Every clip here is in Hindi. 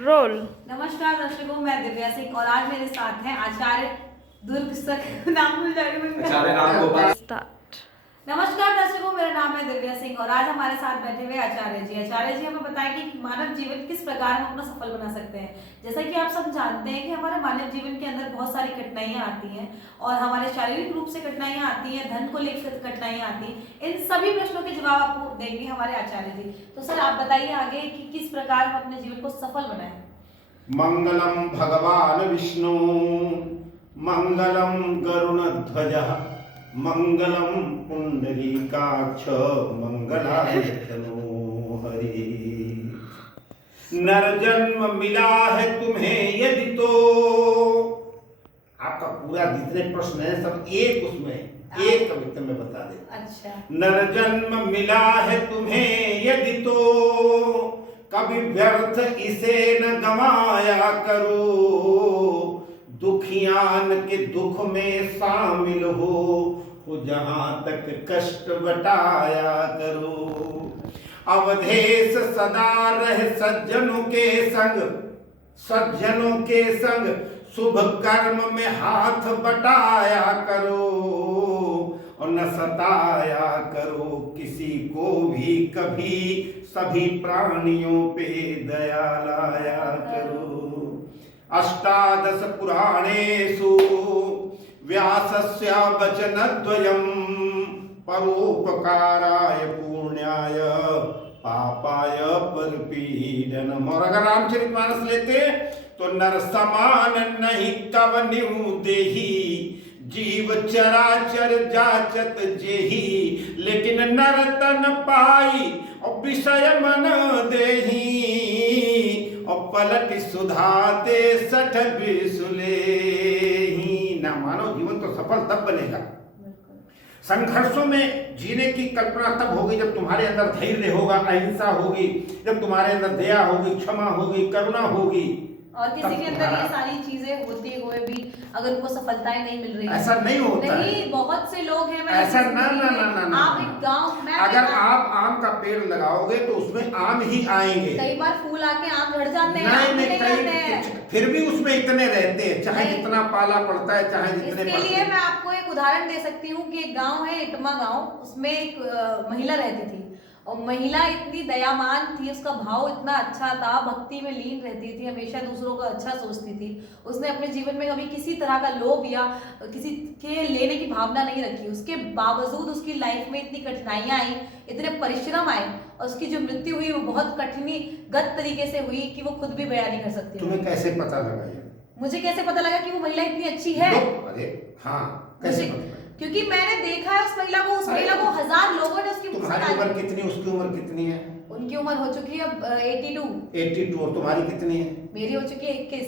रोल। नमस्कार दर्शकों, मैं दिव्या सिंह और आज मेरे साथ हैं आचार्य दुर्ग नाम भूल जा रही हूँ मैं। आचार्य राम गोपाल। स्टार्ट। नमस्कार दर्शकों, मेरा नाम है दिव्या सिंह और आज हमारे साथ बैठे हुए आचार्य जी। आचार्य जी हमें बताएं कि मानव जीवन किस प्रकार हम अपना सफल बना सकते हैं। जैसा कि आप सब जानते हैं कि हमारे मानव जीवन के अंदर बहुत सारी कठिनाइयां आती हैं और हमारे शारीरिक रूप से कठिनाइयां आती हैं, धन को लेकर कठिनाइयां आती हैं। इन सभी प्रश्नों के जवाब आपको देंगे हमारे आचार्य जी। तो सर आप बताइए आगे कि किस प्रकार हम अपने जीवन को सफल बनाएं। मंगलम भगवान विष्णु मंगलम गरुणध्वजः मंगलम पुंडरीकाक्ष मंगलाय तनो हरि। नर जन्म मिला है तुम्हें यदि तो, आपका पूरा जितने प्रश्न है सब एक उसमें एक कविता में बता दे। अच्छा। नर जन्म मिला है तुम्हें यदि तो, कभी व्यर्थ इसे न गवाया करो। दुखियान के दुख में शामिल हो जहां तक कष्ट बटाया करो। अवधेश सदा रहे सज्जनों के संग, सज्जनों के संग शुभ कर्म में हाथ बटाया करो। और न सताया करो किसी को भी कभी, सभी प्राणियों पे दया लाया करो। अष्टादश पुराणेषु व्यासस्य वचनद्वयम् परोपकाराय पुण्याय पापाय परपीडनम्। और अगर रामचरितमानस लेते तो नर समान नहीं कवनिउ देहि, जीव चराचर जाचत जेहि। लेकिन नर तन पाई और विषय मन देहि, और पलट सुधाते सठ बिसुलेहि। ना मानव जीवन तो सफल तब बनेगा, संघर्षों में जीने की कल्पना तब होगी जब तुम्हारे अंदर धैर्य होगा, अहिंसा होगी, जब तुम्हारे अंदर दया होगी, क्षमा होगी, करुणा होगी। और किसी के अंदर ये सारी चीजें होती हुए भी अगर उनको सफलताएं नहीं मिल रही, ऐसा नहीं होता नहीं है। बहुत से लोग हैं, ऐसा ना आप एक गांव में अगर आप आम का पेड़ लगाओगे तो उसमें आम ही आएंगे। कई बार फूल आके आम झड़ जाते हैं, नहीं, फिर भी उसमें इतने रहते हैं, चाहे जितना पाला पड़ता है, चाहे जितने। इसके लिए मैं आपको एक उदाहरण दे सकती हूँ कि एक गांव है इटमा गांव, उसमें एक महिला रहती थी और महिला इतनी दयामान थी, उसका भाव इतना अच्छा था, भक्ति में लीन रहती थी, हमेशा दूसरों को अच्छा सोचती थी। उसने अपने जीवन में कभी किसी तरह का लोभ या किसी के लेने की भावना नहीं रखी। उसके बावजूद उसकी लाइफ में इतनी कठिनाइयां आई, इतने परिश्रम आए और उसकी जो मृत्यु हुई वो बहुत कठिनगत तरीके से हुई कि वो खुद भी बयान नहीं कर सकती। तुम्हें कैसे पता लगा ये? मुझे कैसे पता लगा कि वो महिला इतनी अच्छी है? अरे हाँ, कैसे पता? क्योंकि मैंने देखा है उस महिला को 1000 लोगों ने उसकी। तुम्हारी उम्र कितनी, उसकी उम्र कितनी है? उनकी उम्र हो चुकी है अब 82। और तुम्हारी कितनी है? मेरी हो चुकी है 21।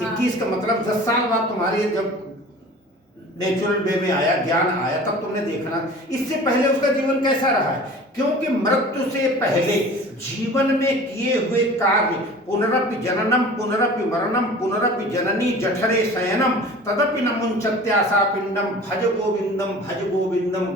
21 का मतलब 10 साल बाद तुम्हारी जब नेचुरल वे में आया, ज्ञान आया, तब तुमने देखना। इससे पहले उसका जीवन कैसा रहा है? क्योंकि मृत्यु से पहले जीवन में किए हुए कार्य, पुनरपि जननम पुनरपि मरणम पुनरपि जननी जठरे शयनम तदपि न मुंचत्यासा पिंडम भज गोविंदम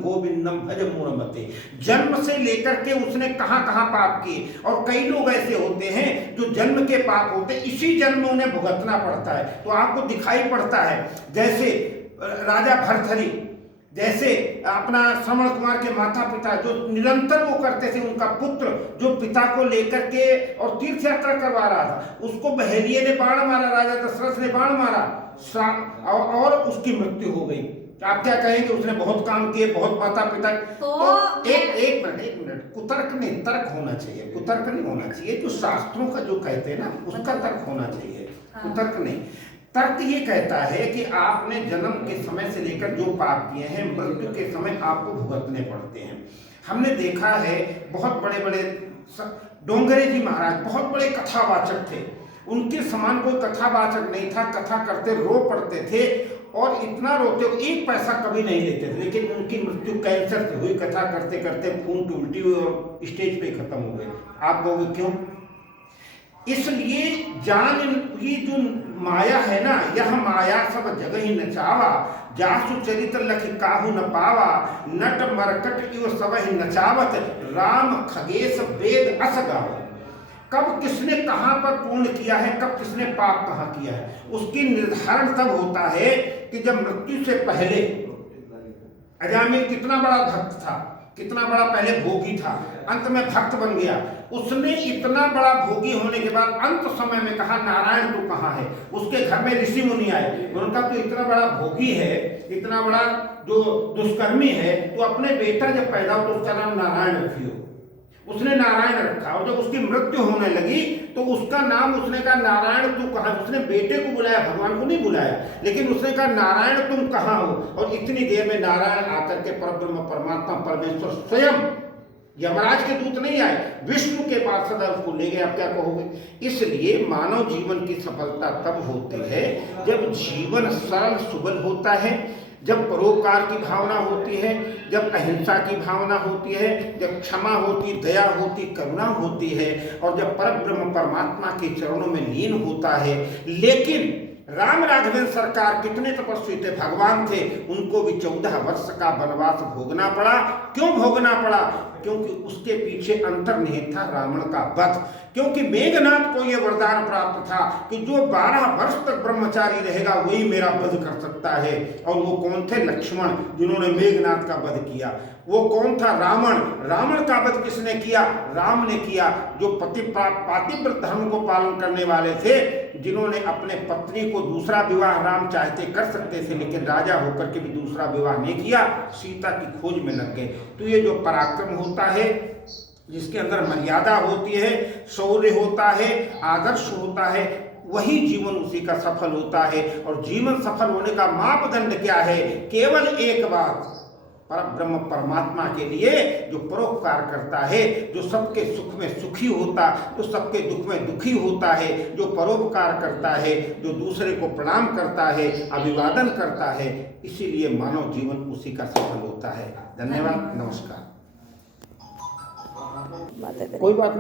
गोविंदम भज मूढ़मते। जन्म से लेकर के उसने कहां कहां पाप किए, और कई लोग ऐसे होते हैं जो जन्म के पाप होते इसी जन्म में उन्हें भुगतना पड़ता है। तो आपको दिखाई पड़ता है जैसे राजा भर्तहरि, जैसे अपना श्रवण कुमार के माता पिता जो निरंतर वो करते थे, उनका पुत्र जो पिता को लेकर के और तीर्थ यात्रा करवा रहा था, उसको बहेलिये ने बाण मारा, राजा दशरथ ने बाण मारा और उसकी मृत्यु हो गई। आप क्या कहेंगे? उसने बहुत काम किए, बहुत माता पिता। तो एक मिनट, कुतर्क नहीं, तर्क होना चाहिए, कुतर्क नहीं होना चाहिए। जो शास्त्रों का जो कहते हैं ना, उसका तर्क होना चाहिए, कुतर्क नहीं। तर्क ये कहता है कि आपने जन्म के समय से लेकर जो पाप किए हैं, मृत्यु के समय आपको भुगतने पड़ते हैं। हमने देखा है बहुत बड़े बड़े डोंगरे जी महाराज बहुत बड़े कथावाचक थे, उनके समान कोई कथावाचक नहीं था। कथा करते रो पड़ते थे और इतना रोते, एक पैसा कभी नहीं लेते थे। लेकिन उनकी मृत्यु कैंसर से हुई, कथा करते करते खून की उल्टी हुई और स्टेज पे खत्म हो गए। आप कहोगे क्यों? इसलिए जान की जो माया है ना, यह माया सब जगह ही नचावा, जासु चरित्र लख काहू न पावा, नट मरकट इव सब ही नचावत, राम खगेश वेद अस गावत। कब किसने कहां पर पुण्य किया है, कब किसने पाप कहां किया है, उसकी निर्धारण तब होता है कि जब मृत्यु से पहले अजामिल कितना बड़ा भक्त था, कितना बड़ा पहले भोगी था, अंत में भक्त बन गया। उसने इतना बड़ा भोगी होने के बाद अंत समय में कहा नारायण तू कहाँ है। उसके घर में ऋषि मुनि आए, उनका तो इतना बड़ा भोगी है, इतना बड़ा जो दुष्कर्मी है, तो अपने बेटा जब पैदा हो तो उसका नाम नारायण रखियो। उसने नारायण रखा, और जब उसकी मृत्यु होने लगी तो उसका नाम उसने कहा नारायण तू कहाँ। उसने बेटे को बुलाया, भगवान को नहीं बुलाया, लेकिन उसने कहा नारायण तुम कहाँ हो। और इतनी देर में नारायण आकर के परब्रह्म परमात्मा परमेश्वर स्वयं, यमराज के दूत नहीं आए, विष्णु के पास सदा उसको ले गए। आप क्या कहोगे। इसलिए मानव जीवन की सफलता तब होती है जब जीवन सरल सुबल होता है, जब परोपकार की भावना होती है, जब अहिंसा की भावना होती है, जब क्षमा होती, दया होती, करुणा होती है, और जब परब्रह्म परमात्मा के चरणों में लीन होता है। लेकिन राम राघवेंद्र सरकार कितने तपस्वी थे, भगवान थे, उनको भी 14 वर्ष का वनवास भोगना पड़ा। क्यों भोगना पड़ा? क्योंकि उसके पीछे अंतर्निहित था रावण का वध। क्योंकि मेघनाथ को यह वरदान प्राप्त था कि जो 12 वर्ष तक ब्रह्मचारी रहेगा वही मेरा वध कर सकता है। और वो कौन थे? लक्ष्मण, जिन्होंने मेघनाथ का वध किया। वो कौन था? रावण। रावण का वध किसने किया? राम ने किया, जो पातिव्रत धर्म को पालन करने वाले थे, जिन्होंने अपने पत्नी को दूसरा विवाह राम चाहते कर सकते थे, लेकिन राजा होकर के भी दूसरा विवाह नहीं किया, सीता की खोज में लग गए। तो ये जो पराक्रम होता है, जिसके अंदर मर्यादा होती है, शौर्य होता है, आदर्श होता है, वही जीवन उसी का सफल होता है। और जीवन सफल होने का मापदंड क्या है? केवल एक बात, परब्रह्म परमात्मा के लिए जो परोपकार करता है, जो सबके सुख में सुखी होता, जो सबके दुख में दुखी होता है, जो परोपकार करता है, जो दूसरे को प्रणाम करता है, अभिवादन करता है, इसीलिए मानव जीवन उसी का सफल होता है। धन्यवाद, नमस्कार। कोई बात नहीं।